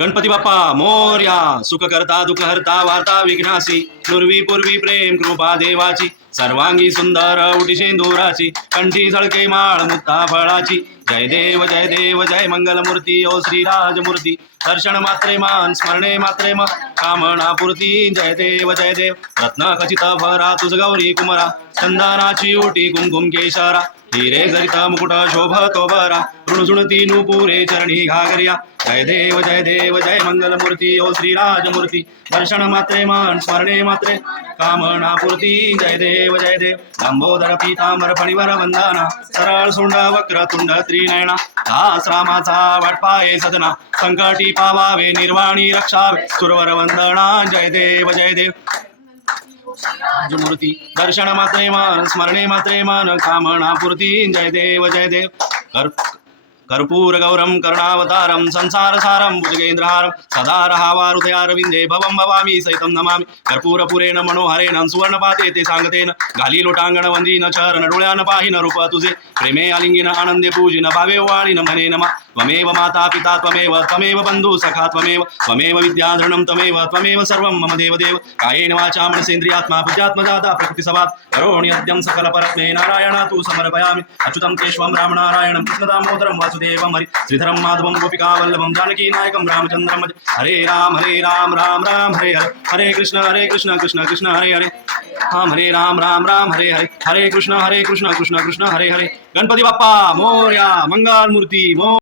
गणपती बाप्पा मोरया, सुख करता दुःख हरता वार्ता विघ्नासी, पूर्वी पूर्वी प्रेम कृपा देवाची, सर्वांगी सुंदर उटी शेंदुराची, कंठी झळके माळ मुक्ता फळाची, जय देव जय मंगलमूर्ती ओ श्रीराजमूर्ती, दर्शन मात्रे मान स्मरणे मात्रे मन कामना पूर्ती, जय देव रत्न खचित भरा तुझ गौरी कुमरा, चंदनाची ओटी कुंकुम केशरा, हिरे जरिता मुकुट शोभतो बरा, ऋणझुणती नुपुरे चरणी घागरिया, जय देव जय मंगलमूर्ती ओ श्रीराजमूर्ती, दर्शन मात्रे मान स्मरणे मात्रे कामना पूर्ती, जय देव लंबोदर पीतांबर फणीवर वंदना, सरळ सुंड वक्र तुंड त्रिनयना, दास रामाचा वाटपाये सदना, संकटी पावावे निर्वाणी रक्षावे, सुरवर वंदना, जय देव मूर्ती, दर्शन मात्रे मान स्मरणे मात्रे मान कामना पूर्ती, जय देव कर्पूर गौरम करुणावतारम संसार सारम भुजगेंद्रहारम सदा रहावा हृदयारविंदे भवम भवामी सहितं नमामि, कर्पूरपुरेण मनोहरेण सुवर्णपाते ते सांगतेन, घाली लोटांगण वंदीन चरण डोळ्यान पाहिन रूप तुझे, प्रेमे आलिंगिन आनंदे पूजिन भावे वाळीन म्हणे नमा, त्वमेव माता पिता त्वमेव बंधू सखा त्वमेव विद्याधरणं त्वमेव सर्वं मम देव, कायेन वाचा मनसेन्द्रियात्मा बुद्ध्यात्मजाता प्रकृतिसवात्, करोमि यद्यं सकल परस्मै नारायण तु समर्पयामि, अच्युतं केशवं राम नारायणं कृष्णदामोदरं वासुदेवं हरि श्रीधरं माधवं गोपिका वल्लभं जानकी नायकं रामचन्द्रं भजे, हरे राम राम राम हरे हरे, हरे कृष्ण कृष्ण कृष्ण हरे हरे, हरे राम हरे हरे, हरे कृष्ण कृष्ण कृष्ण हरे हरे, गणपती बाप्पा मोरया, मंगल मूर्ती